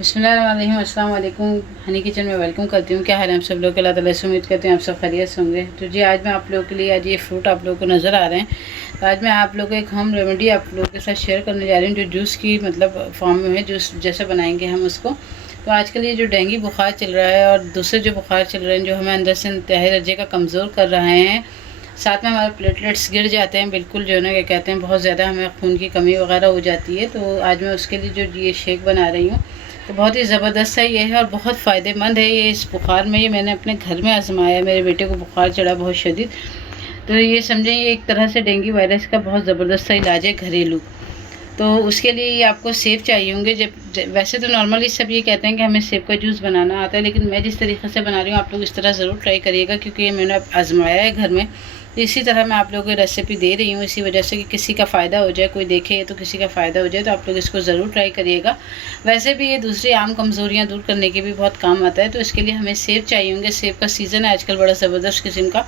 बिस्मिल्लाहिर्रहमानिर्रहीम। अस्सलाम वालेकुम। हनी किचन में वेलकम करती हूँ। क्या हाल है आप सब लोग? अल्लाह ताला से उम्मीद करती हूँ आप सब खैरियत से होंगे। तो जी आज मैं आप लोगों के लिए आज ये फ्रूट आप लोगों को नज़र आ रहे हैं, तो आज मैं आप लोगों को एक होम रेमेडी आप लोगों के साथ शेयर करने जा रही हूँ, जो जूस की मतलब फॉर्म में है, जूस जैसे बनाएंगे हम उसको। तो आजकल ये जो डेंगू बुखार चल रहा है और दूसरे जो बुखार चल रहे हैं, जो हमें अंदर से इंतहाई दर्जे का कमज़ोर कर रहे हैं, साथ में हमारे प्लेटलेट्स गिर जाते हैं, बिल्कुल जो है ना क्या कहते हैं, बहुत ज़्यादा हमें खून की कमी वगैरह हो जाती है। तो आज मैं उसके लिए जो ये शेक बना रही हूँ, तो बहुत ही ज़बरदस्त है ये है और बहुत फ़ायदेमंद है ये। इस बुखार में ये मैंने अपने घर में आजमाया, मेरे बेटे को बुखार चढ़ा बहुत शदीद, तो ये समझें ये एक तरह से डेंगू वायरस का बहुत ज़बरदस्त सा इलाज है घरेलू। तो उसके लिए ये आपको सेब चाहिए होंगे। जब वैसे तो नॉर्मली सब ये कहते हैं कि हमें सेब का जूस बनाना आता है, लेकिन मैं जिस तरीके से बना रही हूँ आप लोग इस तरह ज़रूर ट्राई करिएगा, क्योंकि ये मैंने आजमाया है घर में। तो इसी तरह मैं आप लोगों को रेसिपी दे रही हूँ, इसी वजह से कि किसी का फ़ायदा हो जाए, कोई देखे तो किसी का फ़ायदा हो जाए, तो आप लोग इसको ज़रूर ट्राई करिएगा। वैसे भी ये दूसरी आम कमज़ोरियाँ दूर करने के भी बहुत काम आता है। तो इसके लिए हमें सेब चाहिए होंगे। सेब का सीज़न है आजकल बड़ा ज़बरदस्त किस्म का।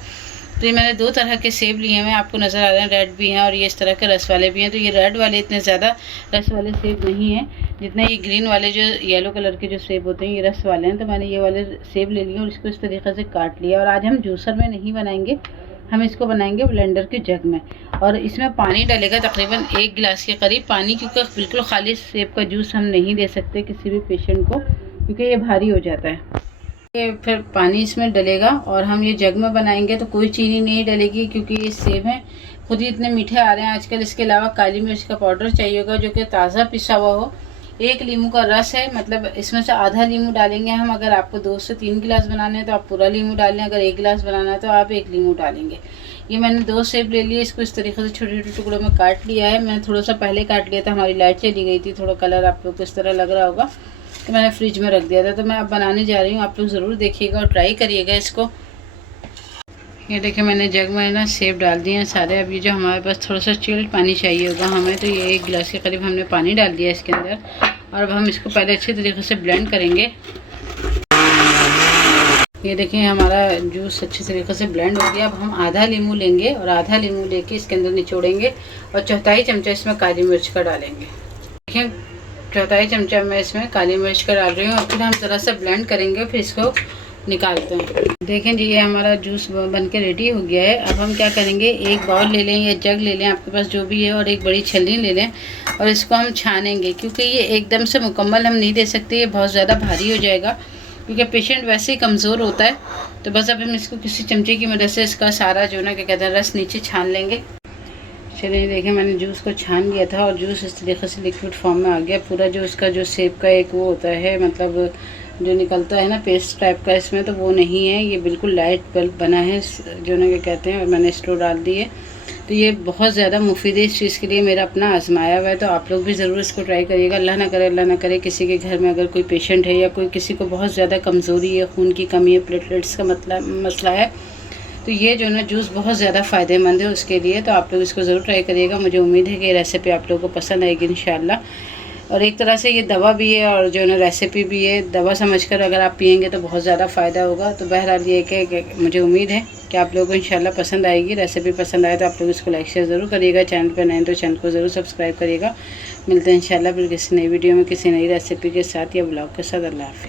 तो ये मैंने 2 तरह के सेब लिए हैं, आपको नज़र आ रहे हैं, रेड भी हैं और ये इस तरह के रस वाले भी हैं। तो ये रेड वाले इतने ज़्यादा रस वाले सेब नहीं हैं जितने ये ग्रीन वाले जो येलो कलर के जो सेब होते हैं, ये रस वाले हैं। तो मैंने ये वाले सेब ले लिए और इसको इस तरीके से काट लिया। और आज हम जूसर में नहीं बनाएंगे, हम इसको बनाएंगे ब्लेंडर के जग में। और इसमें पानी डालेगा तकरीबन 1 गिलास के करीब पानी, क्योंकि बिल्कुल खाली सेब का जूस हम नहीं दे सकते किसी भी पेशेंट को, क्योंकि ये भारी हो जाता है। ये फिर पानी इसमें डलेगा और हम ये जग में बनाएंगे, तो कोई चीनी नहीं डलेगी, क्योंकि ये सेब हैं खुद ही इतने मीठे आ रहे हैं आजकल। इसके अलावा काली मिर्च का पाउडर चाहिए होगा, जो कि ताज़ा पिसा हुआ हो। 1 नींबू का रस है, मतलब इसमें से आधा नींबू डालेंगे हम। अगर आपको 2 से 3 गिलास बनाने हैं तो आप पूरा नींबू डाल लें, अगर 1 गिलास बनाना है तो आप 1 नींबू डालेंगे। ये मैंने 2 सेब ले लिए, इसको इस तरीके से छोटे छोटे टुकड़ों में काट लिया है। मैंने थोड़ा सा पहले काट लिया था, हमारी लाइट चली गई थी, थोड़ा कलर आप लोग को इस तरह लग रहा होगा, तो मैंने फ्रिज में रख दिया था। तो मैं अब बनाने जा रही हूँ, आप लोग ज़रूर देखिएगा और ट्राई करिएगा इसको। ये देखिए मैंने जग में ना सेब डाल दिए हैं सारे। अब ये जो हमारे पास थोड़ा सा चिल्ड पानी चाहिए होगा हमें, तो ये 1 गिलास के करीब हमने पानी डाल दिया इसके अंदर। और अब हम इसको पहले अच्छे तरीके से ब्लेंड करेंगे। ये देखिए हमारा जूस अच्छे तरीके से ब्लेंड हो गया। अब हम आधा नींबू लेंगे और आधा नींबू लेके इसके अंदर निचोड़ेंगे और चौथाई चमचा इसमें काली मिर्च का डालेंगे। देखिए चौथाई चमचा मैं इसमें काली मिर्च का डाल रही हूँ और फिर हम ज़रा सा ब्लेंड करेंगे, फिर इसको निकालते हैं। देखें जी ये हमारा जूस बन के रेडी हो गया है। अब हम क्या करेंगे, एक बाउल ले लें या जग ले लें, आपके पास जो भी है, और एक बड़ी छलनी ले लें और इसको हम छानेंगे, क्योंकि ये एकदम से मुकम्मल हम नहीं दे सकते, ये बहुत ज़्यादा भारी हो जाएगा, क्योंकि पेशेंट वैसे ही कमज़ोर होता है। तो बस अब हम इसको किसी चमचे की मदद से इसका सारा जो ना क्या कहते हैं रस नीचे छान लेंगे। चलिए देखें मैंने जूस को छान लिया था और जूस इस तरीके से लिक्विड फॉर्म में आ गया पूरा। जो उसका जो सेब का एक वो होता है, मतलब जो निकलता है ना पेस्ट टाइप का, इसमें तो वो नहीं है, ये बिल्कुल लाइट बल्ब बना है जो ना क्या कहते हैं। और मैंने स्टोव डाल दी है, तो ये बहुत ज़्यादा मुफीद है इस चीज़ के लिए, मेरा अपना आजमाया हुआ है। तो आप लोग भी ज़रूर इसको ट्राई करिएगा। अल्लाह ना करे किसी के घर में अगर कोई पेशेंट है या कोई किसी को बहुत ज़्यादा कमज़ोरी है, खून की कमी है, प्लेटलेट्स का मसला है, तो ये जो ना जूस बहुत ज़्यादा फ़ायदेमंद है उसके लिए। तो आप लोग इसको ज़रूर ट्राई करिएगा। मुझे उम्मीद है कि ये रेसिपी आप लोगों को पसंद आएगी इंशाल्लाह। और एक तरह से ये दवा भी है और जो ना रेसिपी भी है, दवा समझकर अगर आप पियेंगे तो बहुत ज़्यादा फ़ायदा होगा। तो बहरहाल ये कि मुझे उम्मीद है कि आप लोगों को इंशाल्लाह पसंद आएगी। रेसिपी पसंद आए तो आप लोग इसको लाइक शेयर ज़रूर करिएगा। चैनल पर नए तो चैनल को ज़रूर सब्सक्राइब करिएगा। मिलते हैं इंशाल्लाह फिर किसी नई वीडियो में किसी नई रेसिपी के साथ या ब्लॉग के साथ। अल्लाह हाफ़िज़।